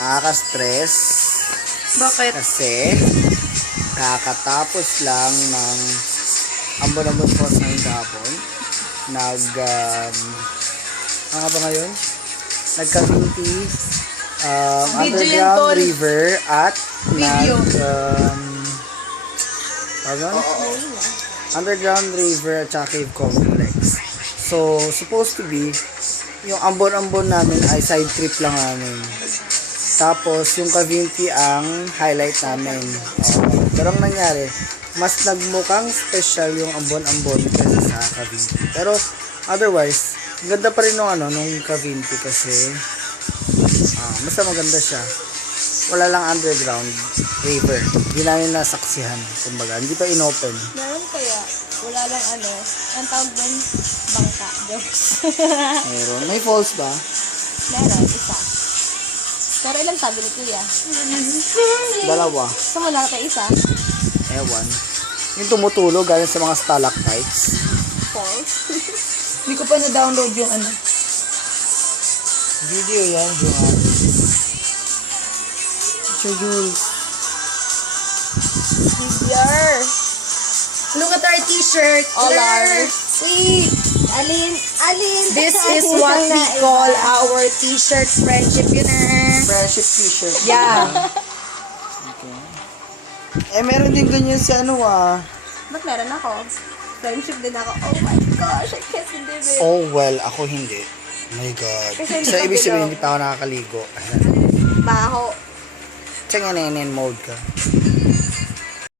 nakaka-stress. Bakit? Kasi, kakatapos lang ng ambon-ambon post ngayong hapon. Ano ba ngayon? Nagka-Vinti, underground river at underground river at saka cave complex. So, supposed to be, yung ambon-ambon namin ay side trip lang namin. Tapos, yung Cavinti ang highlight namin. Pero ang nangyari, mas nagmukhang special yung ambon-ambon kaysa sa Cavinti. Pero, otherwise, ganda pa rin nung Cavinti kasi basta maganda siya. Wala lang underground river. Hindi namin nasaksihan. Kumbaga, hindi pa inopen. Meron kaya? Wala lang ang tawag doon, bangka. Jokes. Meron. May falls ba? Meron, isa. Pero ilang sabi ni Kuya? Dalawa. Gusto mo lang tayo isa? Ewan. Yung tumutulog galing sa mga stalactites. False. Hindi ko pa na-download yung Video yan, Teacher Jules. Figure. Look at our t-shirt. Olar. Sweet. Alin. This is what we call our t-shirt friendship, Friendship t-shirt. Yeah. Okay. Meron din ganyan si Ba't meron ako? Friendship din ako. Oh my gosh, I can't believe it. Oh, well, ako hindi. Oh my God. Kasi hindi So, ka ibig sabihin, bilog. hindi pa ako nakakaligo. Baho. Tsaka nenen mode ka.